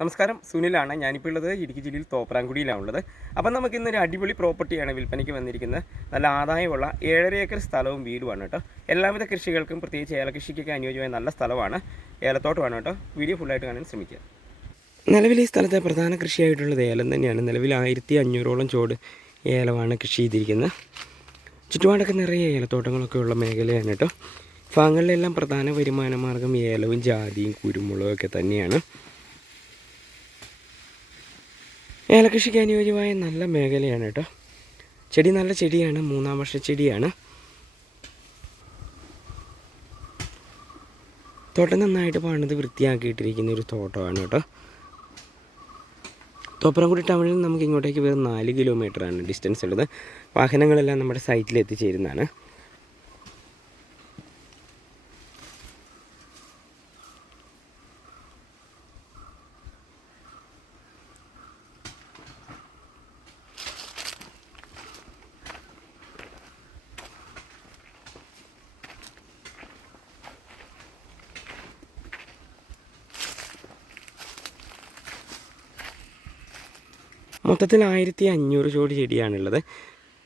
നമസ്കാരം. സുനിലാണ്. ഞാനിപ്പോൾ ഉള്ളത് ഇടുക്കി ജില്ലയിൽ തോപ്രാംകുടിയിലാണ് ഉള്ളത് അപ്പം നമുക്ക് ഇന്നൊരു അടിപൊളി പ്രോപ്പർട്ടിയാണ് വിൽപ്പനയ്ക്ക് വന്നിരിക്കുന്നത്. നല്ല ആദായമുള്ള ഏഴര ഏക്കർ സ്ഥലവും വീടുമാണ് കേട്ടോ. എല്ലാവിധ കൃഷികൾക്കും പ്രത്യേകിച്ച് ഏലകൃഷിക്കൊക്കെ അനുയോജ്യമായ നല്ല സ്ഥലമാണ്. ഏലത്തോട്ടമാണ് കേട്ടോ. വീഡിയോ ഫുള്ളായിട്ട് കാണാൻ ശ്രമിക്കുക. നിലവിൽ ഈ സ്ഥലത്തെ പ്രധാന കൃഷിയായിട്ടുള്ളത് ഏലം തന്നെയാണ്. നിലവിൽ ആയിരത്തി അഞ്ഞൂറോളം ചോട് ഏലമാണ് കൃഷി ചെയ്തിരിക്കുന്നത്. ചുറ്റുപാടൊക്കെ നിറയെ ഏലത്തോട്ടങ്ങളൊക്കെ ഉള്ള മേഖലയാണ് കേട്ടോ. ഭാഗങ്ങളിലെല്ലാം പ്രധാന വരുമാന മാർഗം ഏലവും ജാതിയും കുരുമുളകൊക്കെ തന്നെയാണ്. ഏലകൃഷിക്ക് അനുയോജ്യമായ നല്ല മേഖലയാണ് കേട്ടോ ചെടി നല്ല ചെടിയാണ് മൂന്നാം വർഷ ചെടിയാണ്. തോട്ടം നന്നായിട്ട് പണിത് വൃത്തിയാക്കിയിട്ടിരിക്കുന്ന ഒരു തോട്ടമാണ് കേട്ടോ തോപ്രാംകുടി ടൗണിൽ നമുക്ക് ഇങ്ങോട്ടേക്ക് വെറും നാല് കിലോമീറ്ററാണ് ഡിസ്റ്റൻസ് ഉള്ളത്. വാഹനങ്ങളെല്ലാം നമ്മുടെ സൈറ്റിൽ എത്തിച്ചേരുന്നതാണ്. മൊത്തത്തിൽ ആയിരത്തി അഞ്ഞൂറ് ജോഡി ചെടിയാണുള്ളത്.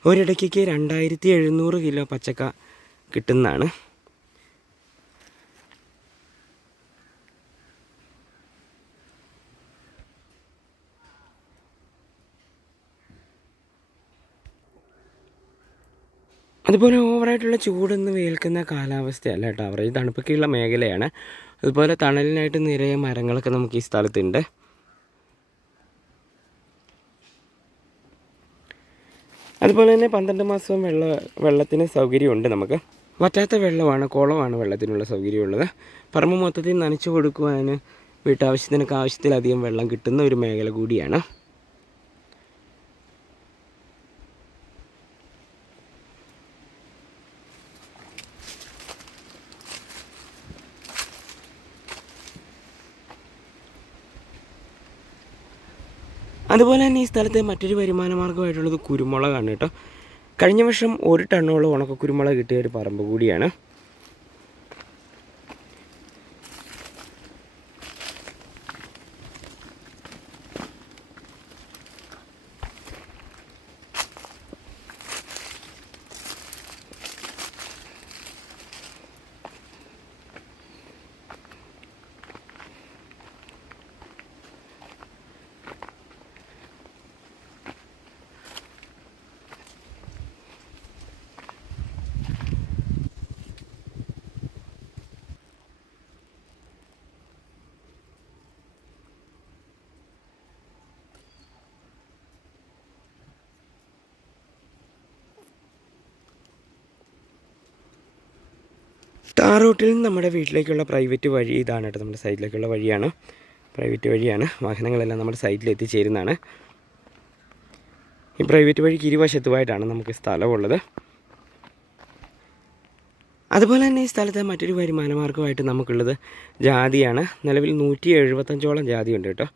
ഒരിടയ്ക്ക് രണ്ടായിരത്തി എഴുന്നൂറ് കിലോ പച്ചക്ക കിട്ടുന്നതാണ്. അതുപോലെ ഓവറായിട്ടുള്ള ചൂടൊന്നും വേൽക്കുന്ന കാലാവസ്ഥയല്ല കേട്ടോ. അവർ തണുപ്പൊക്കെയുള്ള മേഖലയാണ്. അതുപോലെ തണലിനായിട്ട് നിറയെ മരങ്ങളൊക്കെ നമുക്ക് ഈ സ്ഥലത്തുണ്ട്. അതുപോലെ തന്നെ പന്ത്രണ്ട് മാസവും വെള്ള വെള്ളത്തിന് സൗകര്യമുണ്ട് നമുക്ക്. വറ്റാത്ത വെള്ളമാണ് കുളമാണ് വെള്ളത്തിനുള്ള സൗകര്യമുള്ളത്. പറമ്പ് മൊത്തത്തിൽ നനച്ചു കൊടുക്കുവാൻ വീട്ടാവശ്യത്തിനൊക്കെ ആവശ്യത്തിലധികം വെള്ളം കിട്ടുന്ന ഒരു മേഖല കൂടിയാണ്. അതുപോലെ തന്നെ ഈ സ്ഥലത്തെ മറ്റൊരു വരുമാന മാർഗമായിട്ടുള്ളത് കുരുമുളകാണ് കേട്ടോ. കഴിഞ്ഞ വർഷം ഒരു ടണ്ണോളം ഉണക്ക കുരുമുളക് കിട്ടിയ ഒരു പറമ്പ് കൂടിയാണ്. ടാർ റൂട്ടിൽ നിന്ന് നമ്മുടെ വീട്ടിലേക്കുള്ള പ്രൈവറ്റ് വഴി ഇതാണ് കേട്ടോ നമ്മുടെ സൈഡിലേക്കുള്ള വഴിയാണ്. പ്രൈവറ്റ് വഴിയാണ്. വാഹനങ്ങളെല്ലാം നമ്മുടെ സൈഡിൽ എത്തിച്ചേരുന്നതാണ്. ഈ പ്രൈവറ്റ് വഴിക്ക് ഇരുവശത്തുമായിട്ടാണ് നമുക്ക് സ്ഥലമുള്ളത്. അതുപോലെ തന്നെ ഈ സ്ഥലത്തെ മറ്റൊരു വരുമാന നമുക്കുള്ളത് ജാതിയാണ്. നിലവിൽ നൂറ്റി എഴുപത്തഞ്ചോളം ജാതിയുണ്ട് കേട്ടോ.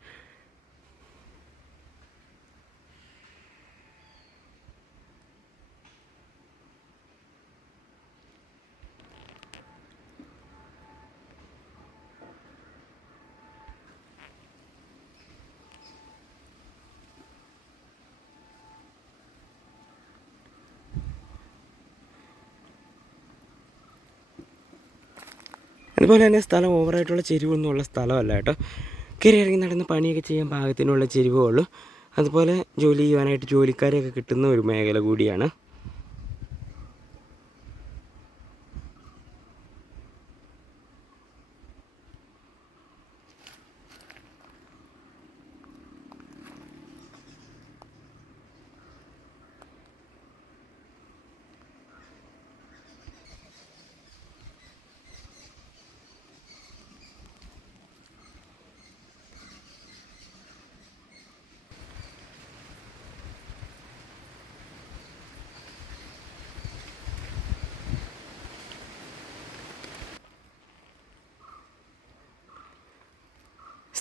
അതുപോലെ തന്നെ സ്ഥലം ഓവറായിട്ടുള്ള ചെരുവൊന്നും ഉള്ള സ്ഥലമല്ല കേട്ടോ. കയറി ഇറങ്ങി നടന്ന് പണിയൊക്കെ ചെയ്യാൻ പാകത്തിനുള്ള ചെരിവേ ഉള്ളൂ. അതുപോലെ ജോലി ചെയ്യുവാനായിട്ട് ജോലിക്കാരെയൊക്കെ കിട്ടുന്ന ഒരു മേഖല കൂടിയാണ്.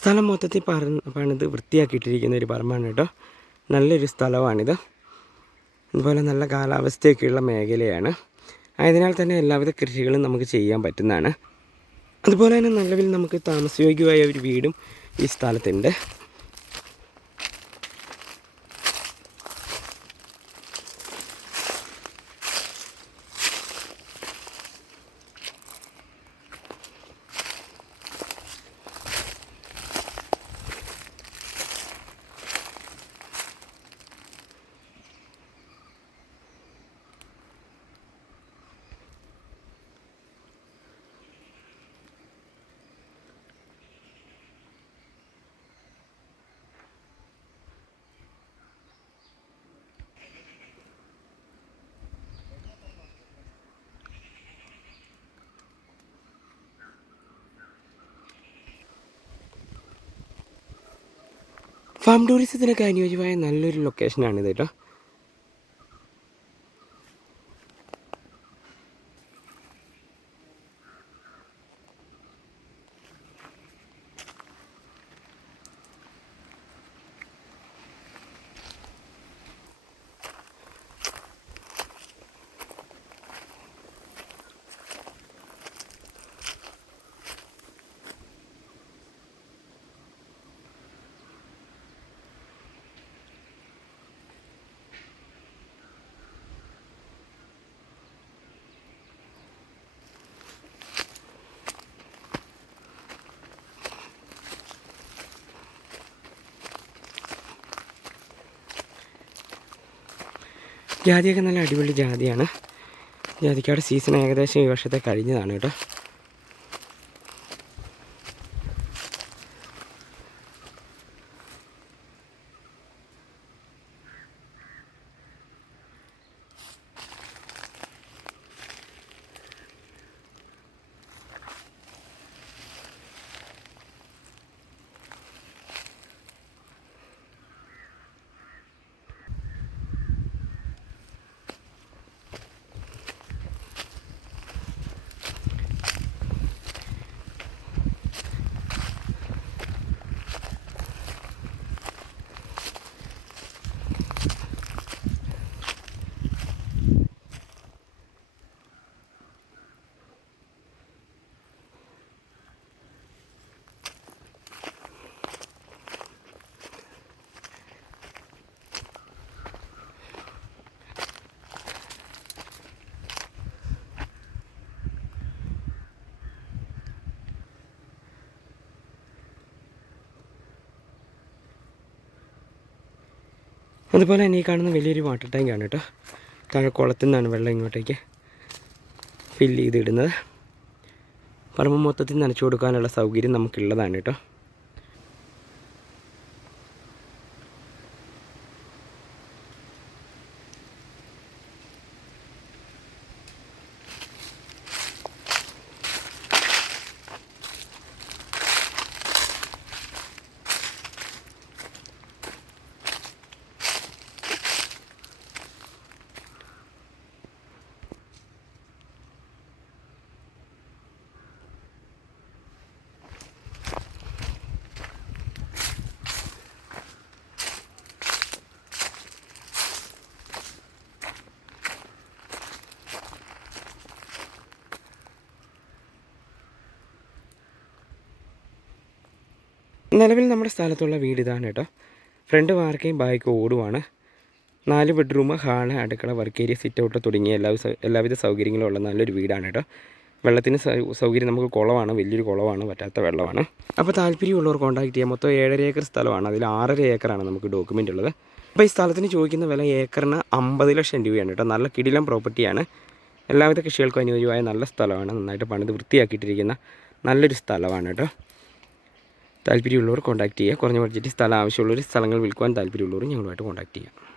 സ്ഥലം മൊത്തത്തിൽ പറ പണിത് വൃത്തിയാക്കിയിട്ടിരിക്കുന്ന ഒരു പറമ്പാണ് കേട്ടോ. നല്ലൊരു സ്ഥലമാണിത്. അതുപോലെ നല്ല കാലാവസ്ഥയൊക്കെയുള്ള മേഖലയാണ്. ആയതിനാൽ തന്നെ എല്ലാവിധ കൃഷികളും നമുക്ക് ചെയ്യാൻ പറ്റുന്നതാണ്. അതുപോലെ തന്നെ നിലവിൽ നമുക്ക് താമസയോഗ്യമായ ഒരു വീടും ഈ സ്ഥലത്തുണ്ട്. ഫാം ടൂറിസത്തിനൊക്കെ അനുയോജ്യമായ നല്ലൊരു ലൊക്കേഷനാണിത് കേട്ടോ. ജാതിയൊക്കെ നല്ല അടിപൊളി ജാതിയാണ്. ജാതിക്കയുടെ സീസൺ ഏകദേശം ഈ വർഷത്തെ കഴിഞ്ഞതാണ് കേട്ടോ. അതുപോലെ തന്നെ ഈ കാണുന്ന വലിയൊരു വാട്ടർ ടാങ്കാണ് കേട്ടോ. താഴെ കുളത്തിൽ നിന്നാണ് വെള്ളം ഇങ്ങോട്ടേക്ക് ഫില്ല് ചെയ്തിടുന്നത്. പറമ്പ് മൊത്തത്തിൽ നനച്ചു കൊടുക്കാനുള്ള സൗകര്യം നമുക്കുള്ളതാണ് കേട്ടോ. നിലവിൽ നമ്മുടെ സ്ഥലത്തുള്ള വീട് ഇതാണ് കേട്ടോ. ഫ്രണ്ട് വാർക്കയും ബാക്ക് ഓടുവാണ്. നാല് ബെഡ്റൂം ഹാൾ അടുക്കള വർക്ക് ഏരിയ സിറ്റ് ഔട്ട് തുടങ്ങിയ എല്ലാ എല്ലാവിധ സൗകര്യങ്ങളും ഉള്ള നല്ലൊരു വീടാണ് കേട്ടോ. വെള്ളത്തിന് സൗകര്യം നമുക്ക് കുളമാണ് വലിയൊരു കുളമാണ് പറ്റാത്ത വെള്ളമാണ്. അപ്പോൾ താല്പര്യമുള്ളവർ കോൺടാക്ട് ചെയ്യാം. മൊത്തം ഏഴര ഏക്കർ സ്ഥലമാണ്. അതിൽ ആറര ഏക്കറാണ് നമുക്ക് ഡോക്യുമെന്റ് ഉള്ളത്. അപ്പോൾ ഈ സ്ഥലത്തിന് ചോദിക്കുന്ന വില ഏക്കറിന് അമ്പത് ലക്ഷം രൂപയാണ് കേട്ടോ. നല്ല കിടിലം പ്രോപ്പർട്ടിയാണ് എല്ലാവിധ കൃഷികൾക്കും അനുയോജ്യമായ നല്ല സ്ഥലമാണ്. നന്നായിട്ട് പണിത് വൃത്തിയാക്കിയിട്ടിരിക്കുന്ന നല്ലൊരു സ്ഥലമാണ് കേട്ടോ. താല്പര്യമുള്ളവർ കോൺടാക്ട് ചെയ്യുക. കുറഞ്ഞ ബഡ്ജറ്റ് സ്ഥലം ആവശ്യമുള്ളവർ സ്ഥലങ്ങൾ വിൽക്കുവാൻ താല്പര്യമുള്ളവർ ഞങ്ങളുമായിട്ട് കോൺടാക്ട് ചെയ്യുക.